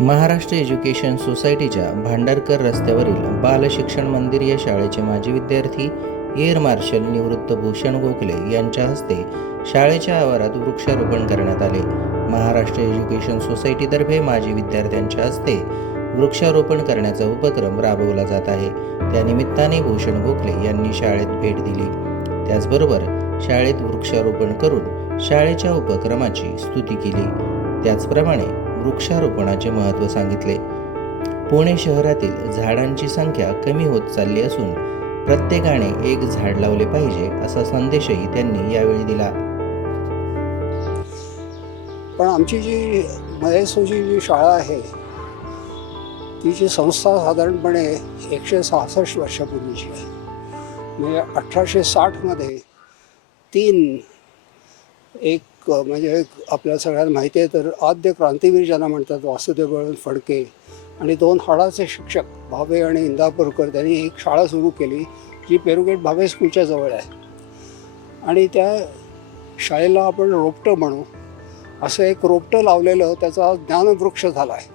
Maharashtra education सोसायटीच्या भांडारकर रस्त्यावरील बाल शिक्षण मंदिर या शाळेचे माजी विद्यार्थी एअर मार्शल निवृत्त भूषण गोखले यांच्या हस्ते शाळेच्या आवारात वृक्षारोपण करण्यात आले। महाराष्ट्र एज्युकेशन सोसायटीतर्फे माजी विद्यार्थ्यांच्या हस्ते वृक्षारोपण करण्याचा उपक्रम राबवला जात आहे। त्यानिमित्ताने भूषण गोखले यांनी शाळेत भेट दिली। त्याचबरोबर शाळेत वृक्षारोपण करून शाळेच्या उपक्रमाची स्तुती केली। त्याचप्रमाणे वृक्षारोपणाचे महत्त्व सांगितले। पुणे शहरातील झाडांची संख्या कमी होत चालली असून प्रत्येकाने एक झाड लावले पाहिजे असा संदेशही त्यांनी यावेळी दिला। पण आमची जी महेशची जी शाळा आहे तिची संस्था साधारणपणे 166 वर्षापूर्वीची आहे। म्हणजे 1860 मध्ये एक म्हणजे आपल्या सगळ्यांना माहिती आहे तर आद्य क्रांतीवीर ज्यांना म्हणतात वासुदेव बळवंत फडके आणि 2 हाडाचे शिक्षक भावे आणि इंदापूरकर त्यांनी एक शाळा सुरू केली जी पेरुगेट भावे स्कूलच्या जवळ आहे। आणि त्या शाळेला आपण रोपटं म्हणू, असं एक रोपटं लावलेलं त्याचा ज्ञानवृक्ष झाला आहे।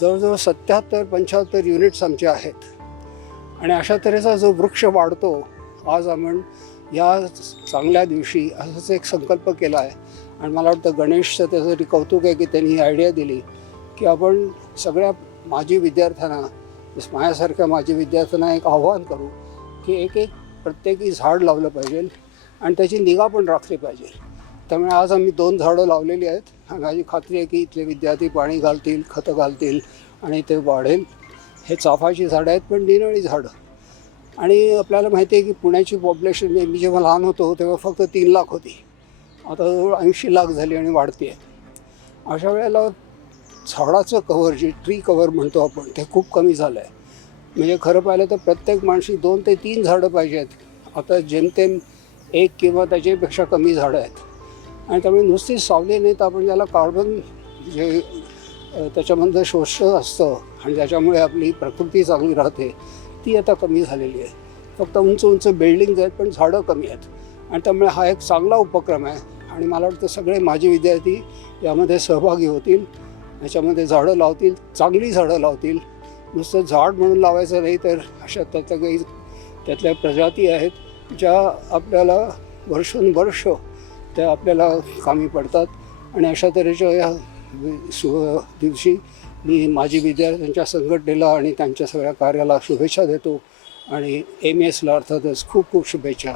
जवळजवळ 77-75 युनिट्स आमचे आहेत आणि अशा तऱ्हेचा जो वृक्ष वाढतो आज आपण या चांगल्या दिवशी असंच एक संकल्प केला आहे। आणि मला वाटतं गणेशचं त्यासाठी कौतुक आहे की त्यांनी ही आयडिया दिली की आपण सगळ्या माजी विद्यार्थ्यांना माझ्यासारख्या माजी विद्यार्थ्यांना एक आव्हान करू की एक प्रत्येकी झाड लावलं पाहिजे आणि त्याची निगा पण राखली पाहिजे। त्यामुळे आज आम्ही 2 झाडं लावलेली आहेत आणि माझी खात्री आहे की इथले विद्यार्थी पाणी घालतील, खतं घालतील आणि ते वाढेल। हे चाफाची झाडं आहेत पण निरळी झाडं। आणि आपल्याला माहिती आहे की पुण्याची पॉप्युलेशन मी जेव्हा लहान होतो तेव्हा फक्त 3 लाख होती, आता जवळ 80 लाख झाली आणि वाढते आहे। अशा वेळेला झाडाचं कव्हर जे ट्री कव्हर म्हणतो आपण ते खूप कमी झालं आहे। म्हणजे खरं पाहिलं तर प्रत्येक माणशी 2 ते 3 झाडं पाहिजेत, आता जेमतेम 1 किंवा त्याच्यापेक्षा कमी झाडं आहेत। आणि त्यामुळे नुसतीच सावली नाही तर आपण ज्याला कार्बन जे त्याच्यामधलं शोषण असतं आणि त्याच्यामुळे आपली प्रकृती चांगली राहते ती आता कमी झालेली आहे। फक्त उंच उंच बिल्डिंग्स आहेत पण झाडं कमी आहेत आणि त्यामुळे हा एक चांगला उपक्रम आहे आणि मला वाटतं सगळे माजी विद्यार्थी यामध्ये सहभागी होतील, याच्यामध्ये झाडं लावतील, चांगली झाडं लावतील। नुसतं झाड म्हणून लावायचं नाही तर अशा त्यातल्या प्रजाती आहेत ज्या आपल्याला वर्षोनवर्ष त्या आपल्याला कामी पडतात। आणि अशा तऱ्हेच्या या दिवशी मी माजी विद्यार्थ्यांच्या संघटनेला आणि त्यांच्या सगळ्या कार्याला शुभेच्छा देतो आणि MESला अर्थातच खूप खूप शुभेच्छा।